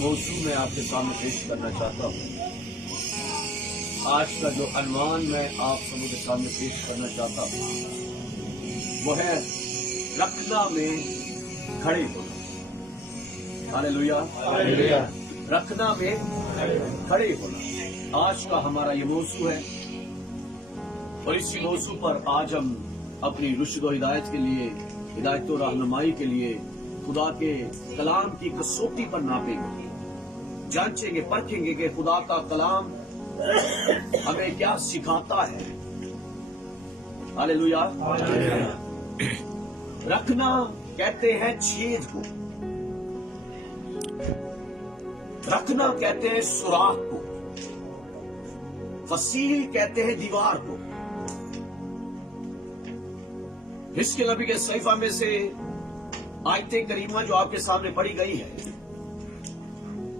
मौजू मैं आपके सामने पेश करना चाहता हूँ। आज का जो अनवान मैं आप सबों के सामने पेश करना चाहता हूँ वो है रखना में खड़े होना। Hallelujah, hallelujah. रखना में खड़े होना आज का हमारा ये मौजू है और इसी मौजू पर आज हम अपनी रुशद व हिदायत के लिए, हिदायत और रहनुमाई के लिए खुदा के कलाम की कसौटी पर नापेंगे, जांचेंगे, परखेंगे कि खुदा का कलाम हमें क्या सिखाता है। हालेलुया। रखना कहते हैं छेद को, रखना कहते हैं सुराख को, फसील कहते हैं दीवार को। इसके नबी के सहीफा में से आयते करीमा जो आपके सामने पढ़ी गई है,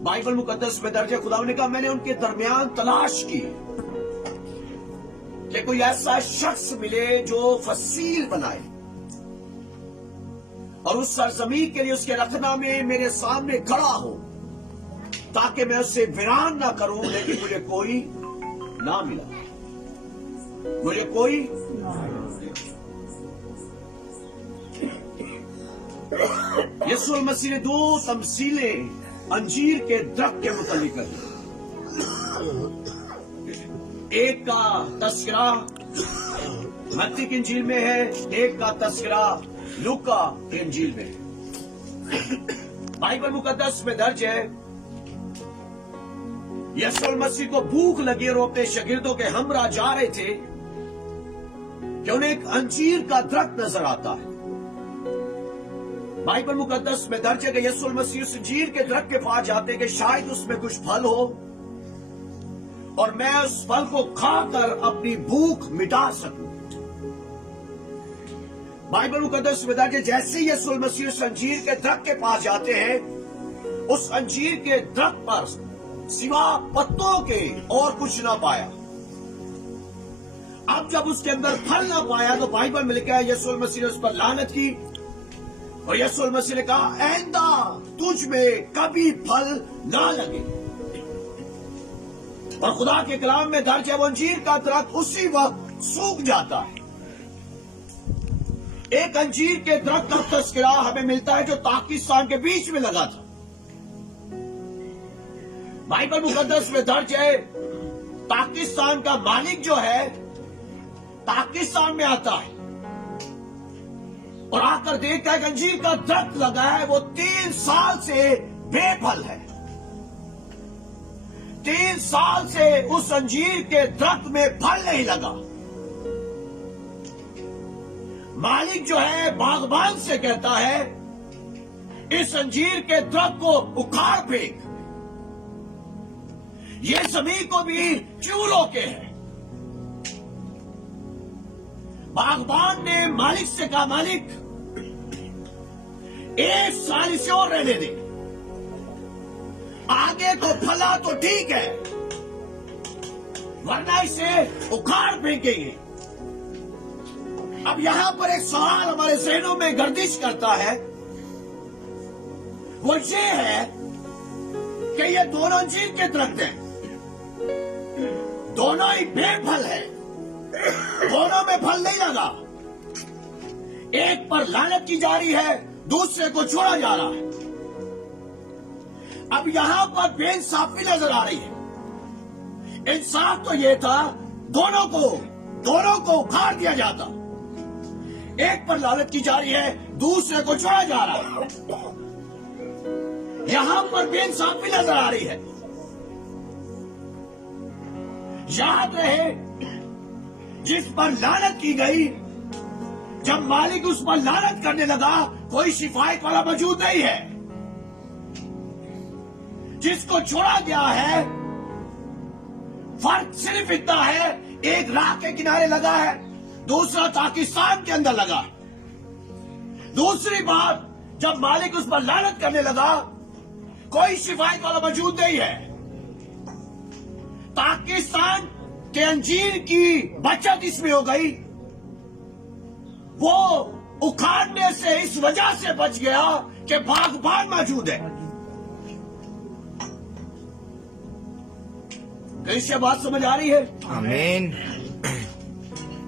बाइबल मुकद्दस में दर्ज है, खुदा ने कहा मैंने उनके दरमियान तलाश की कि कोई ऐसा शख्स मिले जो फसील बनाए और उस सरजमीन के लिए उसके रखना में मेरे सामने खड़ा हो, ताकि मैं उससे वीरान ना करूं। लेकिन मुझे कोई ना मिला, मुझे कोई यीशु मसीह ने दो तमसीलें अंजीर के दरख्त के मुतालिक कर, एक का तस्करा मत्ती की इंजील में है, एक का तस्करा लूका की इंजील में है। बाइबल मुकद्दस में दर्ज है, यीशु मसीह को भूख लगी और वो अपने शागिर्दों के हमरा जा रहे थे कि उन्हें एक अंजीर का दरख्त नजर आता है। बाइबल मुकद्दस में दर्ज है कि यीशु मसीह उस अंजीर के दरख्त के पास जाते कि शायद उसमें कुछ फल हो और मैं उस फल को खाकर अपनी भूख मिटा सकूं। बाइबल मुकद्दस में दर्ज है जैसे ही यीशु मसीह उस अंजीर के दरख्त के पास जाते हैं, उस अंजीर के दरख्त पर सिवा पत्तों के और कुछ ना पाया। अब जब उसके अंदर फल ना पाया तो बाइबल में लिखा है यीशु मसीह ने उस पर लानत की और यीशु मसीह ने कहा आइंदा तुझ में कभी फल ना लगे। और खुदा के कलाम में दर्ज है वो अंजीर का दरख्त उसी वक्त सूख जाता है। एक अंजीर के दरख्त का तस्करा हमें मिलता है जो पाकिस्तान के बीच में लगा था। बाइबल मुकद्दस में दर्ज है पाकिस्तान का मालिक जो है पाकिस्तान में आता है और आकर देखता है कि अंजीर का दरख्त लगा है, वो 3 साल से बेफल है। 3 साल से उस अंजीर के दरख्त में फल नहीं लगा। मालिक जो है बागबान से कहता है इस अंजीर के दरख्त को उखाड़ फेंक, ये जमीन को भी क्यों रोके है। बागबान ने मालिक से कहा मालिक 1 साल इसे और रहने दे, आगे तो फला तो ठीक है वरना इसे उखाड़ फेंकेंगे। अब यहां पर एक सवाल हमारे जहनों में गर्दिश करता है, वो ये है कि ये दोनों अंजीर के दरख्त हैं, दोनों ही बेफल है, दोनों में फल नहीं लगा। एक पर लानत की जा रही है, दूसरे को छोड़ा जा रहा है। अब यहां पर बेइंसाफी नजर आ रही है। इंसाफ तो यह था दोनों को उखाड़ दिया जाता। एक पर लानत की जा रही है, दूसरे को छोड़ा जा रहा है। यहां पर बेइंसाफी नजर आ रही है। याद रहे जिस पर लानत की गई, जब मालिक उस पर लानत करने लगा कोई शिफायत वाला मौजूद नहीं है। जिसको छोड़ा गया है फर्क सिर्फ इतना है, एक राह के किनारे लगा है, दूसरा पाकिस्तान के अंदर लगा। दूसरी बात, जब मालिक उस पर लानत करने लगा कोई शिफायत वाला मौजूद नहीं है। पाकिस्तान के अंजीर की बचत इसमें हो गई, वो उखाड़ने से इस वजह से बच गया कि बागबान मौजूद है। कैसे बात समझ आ रही है? आमीन।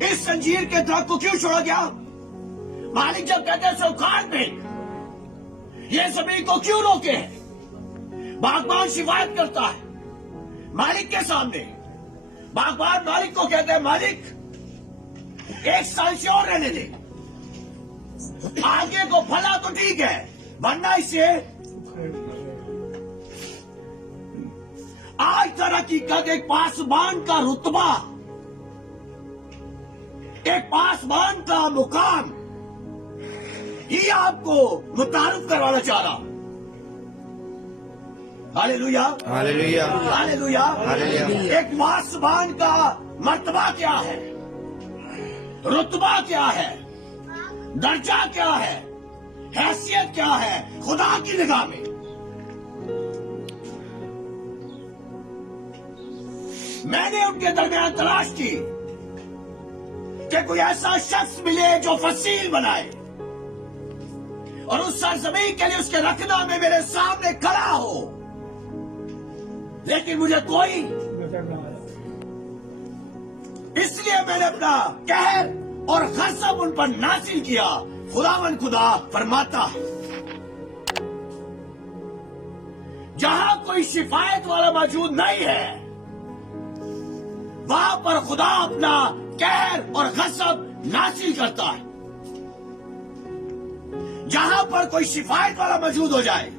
इस अंजीर के दरख्त को क्यों छोड़ा गया? मालिक जब कहते हैं सो उखाड़ दे, ये जमीन को क्यों रोके? बागबान शिकायत करता है मालिक के सामने। बागबान मालिक को कहते हैं मालिक 1 साल से और रहने दे, आगे को फला तो ठीक है, वरना इसे आज तक हकीकत एक पासबान का रुतबा, एक पासबान का मुकाम ही आपको मुतारुफ करवाना चाह रहा। Hallelujah, hallelujah, hallelujah, hallelujah. एक पासबान का मर्तबा क्या है, रुतबा क्या है, दर्जा क्या है, हैसियत क्या है खुदा की निगाह में। मैंने उनके दरमियान तलाश की कि कोई ऐसा शख्स मिले जो फसील बनाए और उस सरजमीन के लिए उसके रखना में मेरे सामने खड़ा हो, लेकिन मुझे कोई, इसलिए मैंने अपना कहर और गज़ब उन पर नाज़िल किया। खुदावन खुदा फरमाता है जहां कोई शिफायत वाला मौजूद नहीं है, वहां पर खुदा अपना कहर और गज़ब नाज़िल करता है। जहां पर कोई शिफायत वाला मौजूद हो जाए,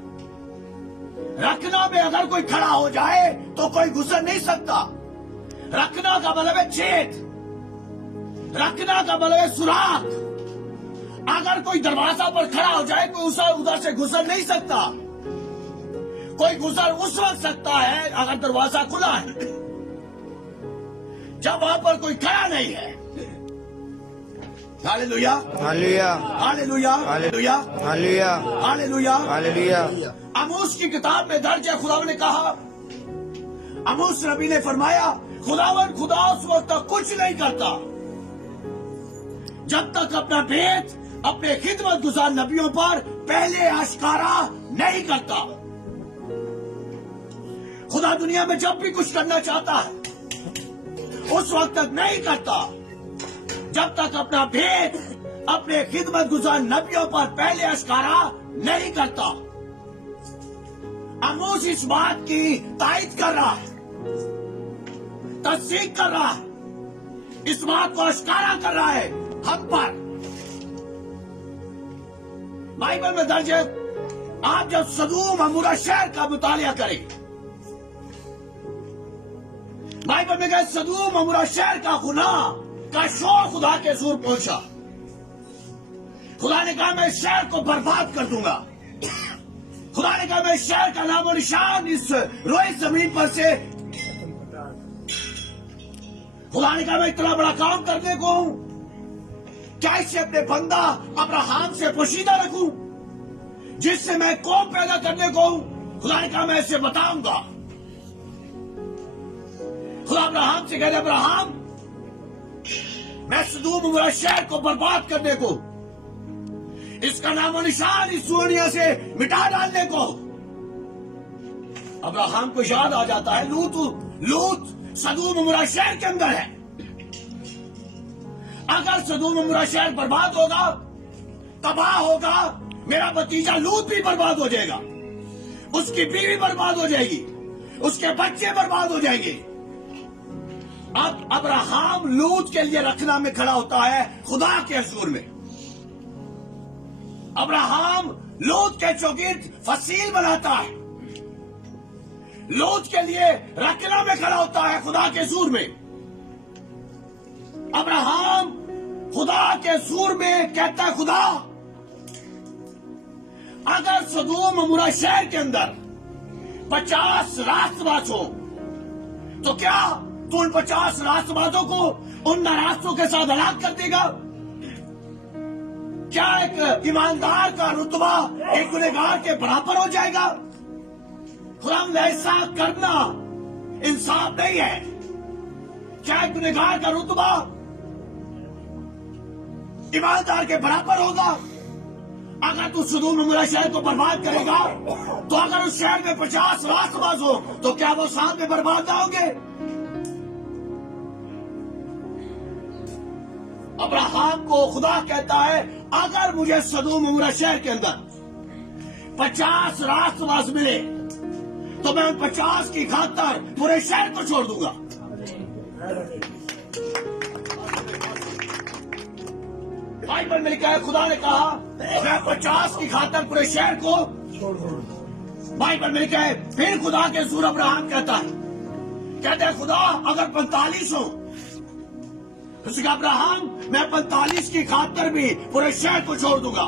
रखना में अगर कोई खड़ा हो जाए तो कोई गुजर नहीं सकता। रखना का मतलब है छेद, रखना का मतलब है सुराख। अगर कोई दरवाजा पर खड़ा हो जाए कोई उधर से गुजर नहीं सकता। कोई गुजर उस वक्त सकता है अगर दरवाजा खुला है, जब वहां पर कोई खड़ा नहीं है। Hallelujah, hallelujah, hallelujah, hallelujah, hallelujah, hallelujah, hallelujah. Amos की किताब में दर्ज है, खुदा ने कहा, आमोस नबी ने फरमाया खुदावन खुदा उस वक्त तक कुछ नहीं करता जब तक अपना भेद अपने खिदमत गुजार नबियों पर पहले आश्कारा नहीं करता। खुदा दुनिया में जब भी कुछ करना चाहता है उस वक्त तक नहीं करता जब तक अपना भेद अपने खिदमत गुजार नबियों पर पहले आश्कारा नहीं करता। आमोस इस बात की तायद कर रहा है, तस्दीक कर रहा है, इस बात को आश्कारा कर रहा है हम पर। बाइबल में दर्ज है, आप जब सदूम अमूरा शहर का मुतालिया करें, बाइबल में कहा सदूम अमूरा शहर का गुनाह का शोर खुदा के हुजूर पहुंचा। खुदा ने कहा मैं इस शहर को बर्बाद कर दूंगा। खुदा ने कहा मैं इस शहर का नामो निशान इस रोई जमीन पर से, खुदा ने कहा मैं इतना बड़ा काम करने को हूं, क्या इसे अपने बंदा अब्राहम से पोशीदा रखूं जिससे मैं कौम पैदा करने को हूं। खुदा ने कहा मैं इसे बताऊंगा। खुदा अब्राहम से कहते अब्राहम मैं सदूम अमूरा शहर को बर्बाद करने को, इसका नामो निशान इस दुनिया से मिटा डालने को। अब्राहम को याद आ जाता है लूत सदूम अमूरा शहर के अंदर है। अगर सदूम अमूरा शहर बर्बाद होगा, तबाह होगा, मेरा भतीजा लूत भी बर्बाद हो जाएगा, उसकी बीवी बर्बाद हो जाएगी, उसके बच्चे बर्बाद हो जाएंगे। अब अब्राहम लूत के लिए रखना में खड़ा होता है खुदा के हुजूर में। अब्राहम लूत के चौगिर्द फसील बनाता है, लूत के लिए रखना में खड़ा होता है खुदा के हुजूर में। अब्राहम खुदा के हुजूर में कहता है खुदा अगर सदूम अमूरा शहर के अंदर 50 रास्तबाज हो तो क्या तू उन 50 रास्तबाजों को उन नारास्तों के साथ हलाक कर देगा? क्या एक ईमानदार का रुतबा एक गुनहगार के बराबर हो जाएगा? खुदा ऐसा करना इंसाफ नहीं है। क्या एक गुनहगार का रुतबा ईमानदार के बराबर होगा? अगर तू सदूम अमोरा शहर को बर्बाद करेगा, तो अगर उस शहर में 50 रास्तबाज हो, तो क्या वो साथ में बर्बाद ना होंगे? अब्राहम को खुदा कहता है, अगर मुझे सदूम अमोरा शहर के अंदर 50 रास्तबाज मिले, तो मैं उन 50 की खातिर पूरे शहर को छोड़ दूंगा। बाइबल में लिखा है, खुदा ने कहा मैं 50 की खातिर पूरे शहर को छोड़ दूंगा। बाइबल में लिखा है, फिर खुदा के सूर अब्राहम कहता है खुदा अगर 45 हो, उसका अब्राहम मैं 45 की खातिर भी पूरे शहर को छोड़ दूंगा।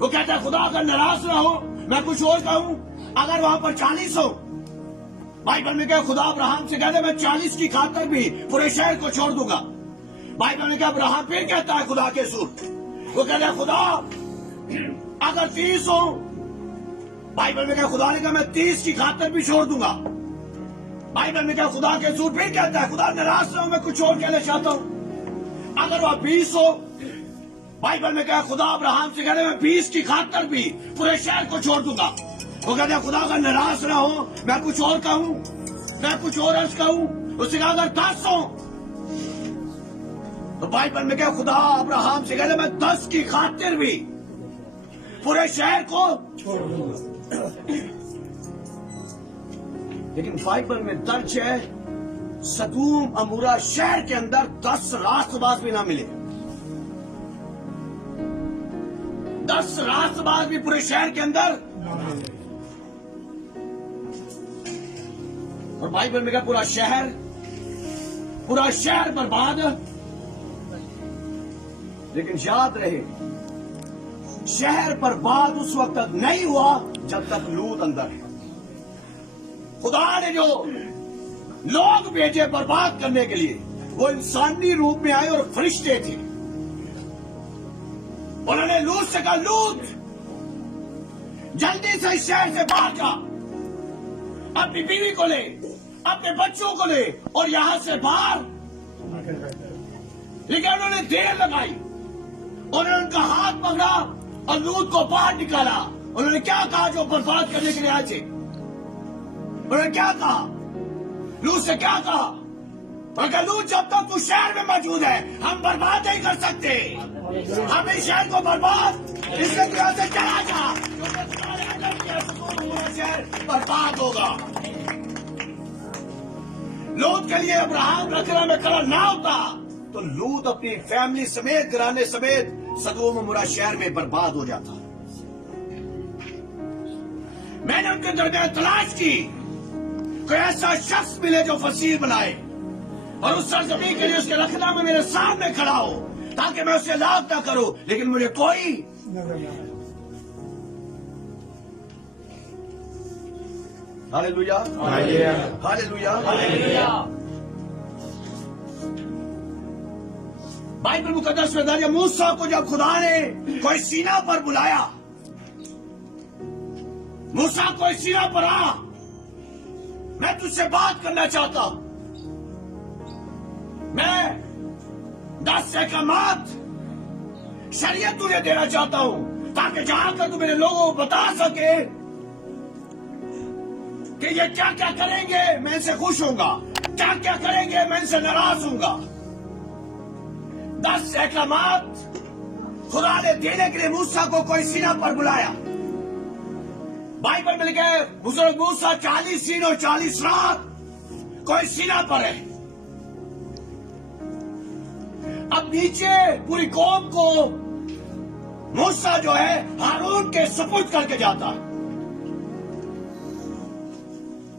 वो कहता है खुदा अगर नाराज ना हो, मैं कुछ और कहूं, अगर वहां पर 40 हो, बाइबल में क्या खुदा अब्राहम से कहते मैं 40 की खातिर भी पूरे शहर को छोड़ दूंगा। बाइबल में क्या अब्राहम फिर कहता है खुदा के सूर, वो कहता है खुदा अगर 30 हो, बाइबल में क्या खुदा ने कहा मैं 30 की खातिर भी छोड़ दूंगा। बाइबल में क्या खुदा के सूर फिर कहता है खुदा नाराज ना हो, मैं कुछ और कहना चाहता हूं, अगर वह 20 हो, बाइबल में क्या खुदा अब्राहम से कहते मैं 20 की खातिर भी पूरे शहर को छोड़ दूंगा। वो कहता है खुदा अगर नाराज ना हो, मैं कुछ और कहूं, मैं कुछ और अर्ज कहूं, उससे कहा अगर 10 हो, तो बाइबल में क्या खुदा अब्राहम से कहते मैं 10 की खातिर भी पूरे शहर को छोड़ दूंगा। लेकिन बाइबल में दर्ज है, सदूम अमोरा शहर के अंदर 10 रास्तबाज भी ना मिले। 10 रास्तबाज भी पूरे शहर के अंदर, और बाइबल में क्या पूरा शहर बर्बाद। लेकिन याद रहे, शहर बर्बाद उस वक्त तक नहीं हुआ जब तक लूत अंदर है। खुदा ने जो लोग भेजे बर्बाद करने के लिए, वो इंसानी रूप में आए और फरिश्ते थे। उन्होंने लूत से कहा, लूत जल्दी से इस शहर से बाहर जा, अपनी बीवी को ले, अपने बच्चों को ले और यहां से बाहर। लेकिन उन्होंने देर लगाई, उन्होंने उनका हाथ पकड़ा और लूत को बाहर निकाला। उन्होंने क्या कहा जो बर्बाद करने के लिए आए थे? उन्होंने क्या कहा? लूत से क्या कहा? उन्होंने लूत जब तक तू शहर में मौजूद है, हम बर्बाद नहीं कर सकते। हम इस शहर को बर्बाद इसके यहाँ से चला जा, शहर बर्बाद होगा। लूत के लिए अब्राहम रखना में खड़ा ना होता, तो लूत अपनी फैमिली समेत, घराने समेत सदोम अमोरा शहर में बर्बाद हो जाता। मैंने उनके दरमियान तलाश की, कोई ऐसा शख्स मिले जो फसीह बनाए और उस सरजमीन के लिए उसके रखना में मेरे सामने खड़ा हो, ताकि मैं उससे लाभ ना करूं। लेकिन मुझे कोई हालेलुया, हालेलुया, हालेलुया। बाइबल मुकद्दस में दर्ज है, मूसा को जब खुदा ने कोई सीना पर बुलाया, मूसा कोई सीना पर आ, मैं तुझसे बात करना चाहता हूं, मैं 10 अहकामात शरीयत तुझे देना चाहता हूं, ताकि जहां तक तू मेरे लोगों को बता सके कि ये क्या क्या करेंगे मैं इनसे खुश होऊंगा, क्या क्या करेंगे मैं इनसे नाराज होऊंगा। 10 अहकामात खुदा ने देने के लिए मूसा को कोई सीना पर बुलाया। बाइबल में लिखा है, बुजुर्ग मूसा 40 दिन और 40 रात कोई सीना पर है। अब नीचे पूरी कौम को मूसा जो है हारून के सुपुर्द करके जाता है।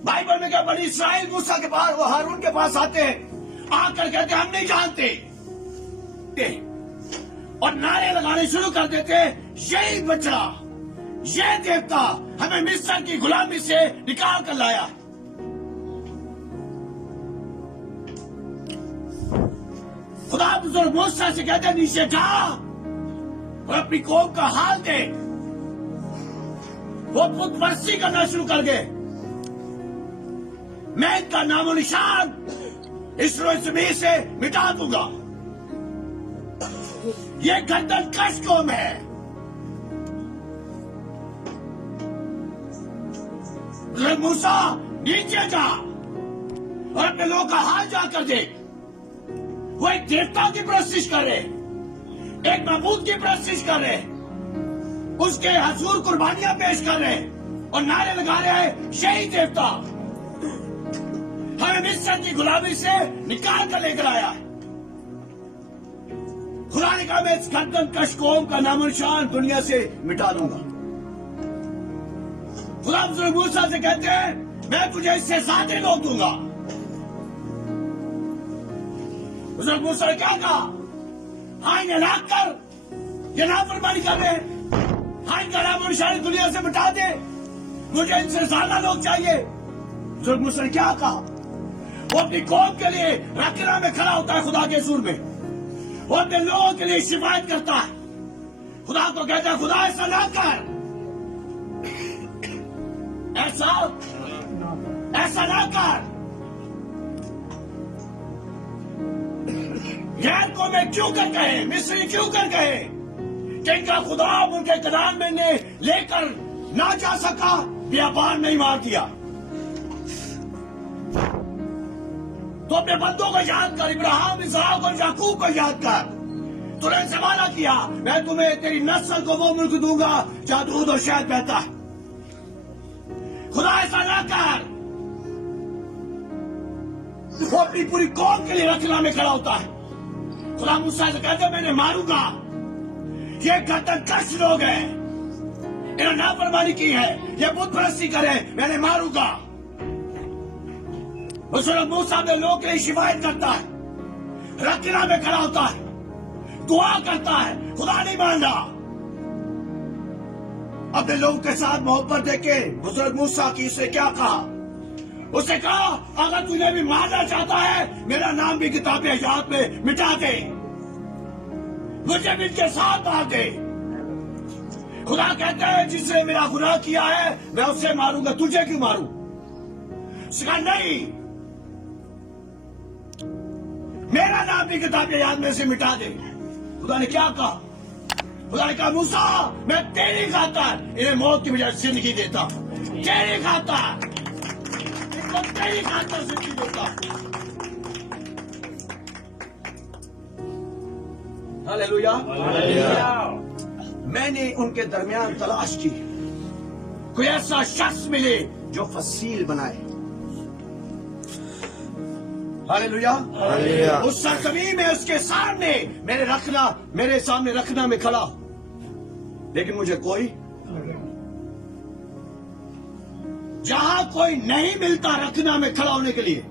बाइबल में क्या, बनी इस्राएल मूसा के पास, वो हारून के पास आते हैं, आकर कहते हम नहीं जानते, और नारे लगाने शुरू कर देते, यही बच्चा, ये देवता हमें मिस्र की गुलामी से निकाल कर लाया। खुदा बुजुर्ग मूसा से कहते नीचे जा और अपनी कौम का हाल दे। वो बुत परस्ती करना शुरू कर गए। मैं इनका नामो निशान इस जमीन से मिटा दूंगा। ये गर्दन कश कौम है, मूसा नीचे जा और अपने लोगों का हाल जाकर देख। वो एक देवता की प्रस्तिश कर रहे, एक महबूद की प्रस्तिश कर रहे, उसके हजूर कुर्बानियां पेश कर रहे और नारे लगा रहे हैं शहीद देवता हमें मिस्र की गुलामी से निकाल कर लेकर आया है। खुदा ने कहा मैं इस गर्दन कश कौम का नामो निशान दुनिया से मिटा दूंगा। खुदा बुजुर्ग मूसा से कहते हैं मैं तुझे इससे ज्यादा रोक दूंगा। बुजुर्ग मूसा ने क्या कहा? हाँ इन्हें लाख कर, ये नाफरमानी कर रहे हैं, हाँ इनका नामो निशान दुनिया से मिटा दे, मुझे इनसे ज्यादा लोग चाहिए। बुजुर्ग मूसा ने क्या कहा? वो अपनी कौम के लिए रखना में खड़ा होता है खुदा के सूर में, वो अपने लोगों के लिए शिफायत करता है। खुदा को कहता है खुदा ऐसा ना कर, ऐसा ना कर। गैर को मैं क्यों कर कहे, मिस्री क्यों कर कहे कि इनका खुदा उनके कनान में ने लेकर ना जा सका, व्यापार नहीं मार दिया। तो अपने बंदों को याद कर, इब्राहिम इसहाक और याकूब को याद कर। तूने से वादा किया मैं तुम्हें तेरी नस्ल को वो मुल्क दूंगा जहां दूध और शहद बहता है। खुदा ऐसा ना कर। वो अपनी पूरी कौम के लिए रखना में खड़ा होता है। खुदा मूसा से कहते मैंने मारूंगा, ये गर्दन कश लोग हैं, इन्होंने नाफरमानी की है, ये बुत परस्ती करे, मैंने मारूंगा। बुजुर्ग मूसा अपने लोगों के लिए शिफायत करता है, रखना में खड़ा होता है, दुआ करता है, खुदा नहीं मान रहा। अपने लोगों के साथ मोहब्बत देके बुजुर्ग मूसा की उसे क्या कहा? उसे कहा अगर तुझे भी मारना चाहता है मेरा नाम भी किताब हयात में मिटा दे, मुझे भी इनके साथ मार दे। खुदा कहता है जिसने मेरा गुनाह किया है मैं उसे मारूंगा, तुझे क्यों मारूं? उसने कहा नहीं, मेरा नाम भी किताब हयात में से मिटा दे। खुदा ने क्या कहा? खुदा ने कहा मूसा मैं तेरी खातिर इन्हें मौत की बजाय जिंदगी देता हूं, तेरी खातिर, तेरी खातिर जिंदगी देता हूं। हालेलुया। मैंने उनके दरमियान तलाश की, कोई ऐसा शख्स मिले जो फसील बनाए। हालेलुया। उस सरजमीन में उसके सामने मेरे सामने रखना में खड़ा, लेकिन मुझे कोई जहां कोई नहीं मिलता रखना में खड़ा होने के लिए,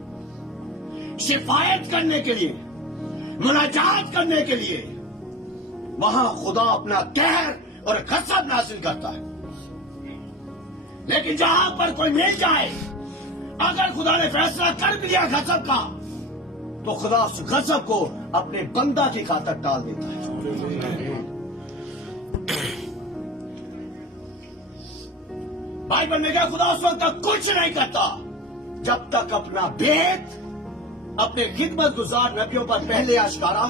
शिफायत करने के लिए, मुनाजात करने के लिए, वहां खुदा अपना कहर और गजब नाजिल करता है। लेकिन जहां पर कोई मिल जाए, अगर खुदा ने फैसला कर भी दिया गजब का, तो खुदा उस गजब को अपने बंदा की खातिर टाल देता है। बाइबल में क्या खुदा उस वक्त तक कुछ नहीं करता जब तक अपना भेद अपने खिदमत गुजार नबियों पर पहले आश्कारा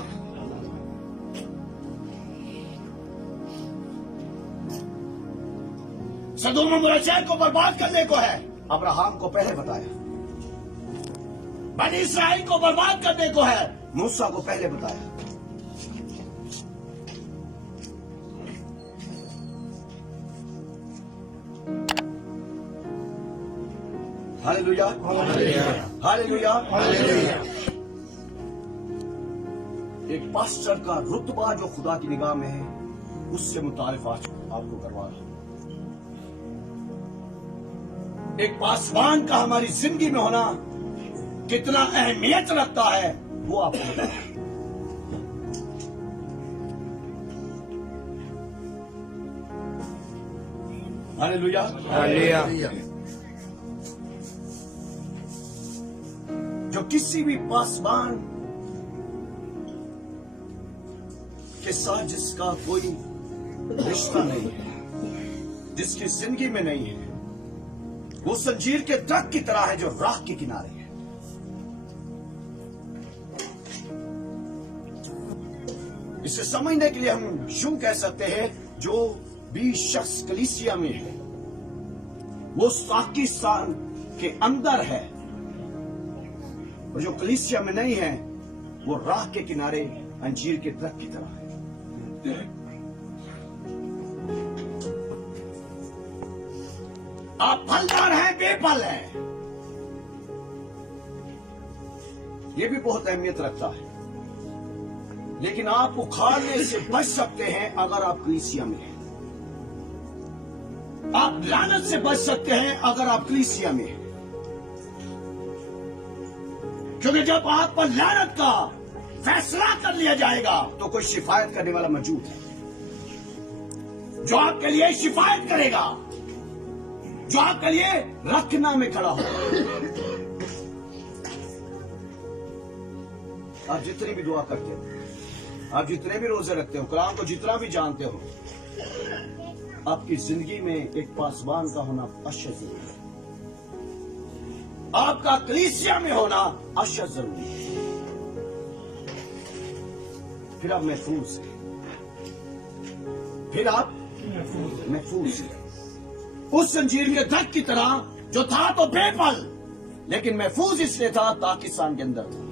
सदोम और शहर को बर्बाद करने को है, अब्राहम को पहले बताया। बनी इस्राइल को बर्बाद करने को है, मूसा को पहले बताया। Hallelujah, hallelujah, hallelujah. एक पास्टर का रुतबा जो खुदा की निगाह में है, उससे मुतारिफ आज आपको करवा रहा हूं। एक पासवान का हमारी जिंदगी में होना कितना अहमियत रखता है वो आपको बताया। Hallelujah, hallelujah. जो किसी भी पासवान के साथ जिसका कोई रिश्ता नहीं है, जिसकी जिंदगी में नहीं है, वो संजीर के दरख्त की तरह है जो राह के किनारे है। इसे समझने के लिए हम यूं कह सकते हैं, जो भी शख्स कलीसिया में है वो पाकिस्तान के अंदर है, और जो कलीसिया में नहीं है वो राह के किनारे अंजीर के दरख्त की तरह है। आप फलदार हैं, बेफल हैं, ये भी बहुत अहमियत रखता है। लेकिन आप उखाड़ने से बच सकते हैं अगर आप कलीसिया में हैं। आप लानत से बच सकते हैं अगर आप कलीसिया में हैं, क्योंकि जब आप पर लानत का फैसला कर लिया जाएगा तो कोई शिफायत करने वाला मौजूद है, जो आपके लिए शिफायत करेगा, जो आपके लिए रखना में खड़ा हो। आप जितनी भी दुआ करते हो, आप जितने भी रोजे रखते हो, कुरान को जितना भी जानते हो, आपकी जिंदगी में एक पासबान का होना अशद जरूरी है। आपका कलीसिया में होना अशद जरूरी है। फिर आप महफूज हैं, फिर आप महफूज हैं उस अंजीर के दरख्त की तरह जो था तो बेफल, लेकिन महफूज इसलिए था पाकिस्तान के अंदर था।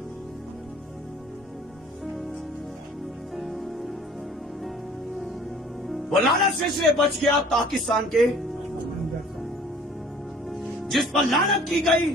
वो लानत से इसलिए बच गया पाकिस्तान के, जिस पर लानत की गई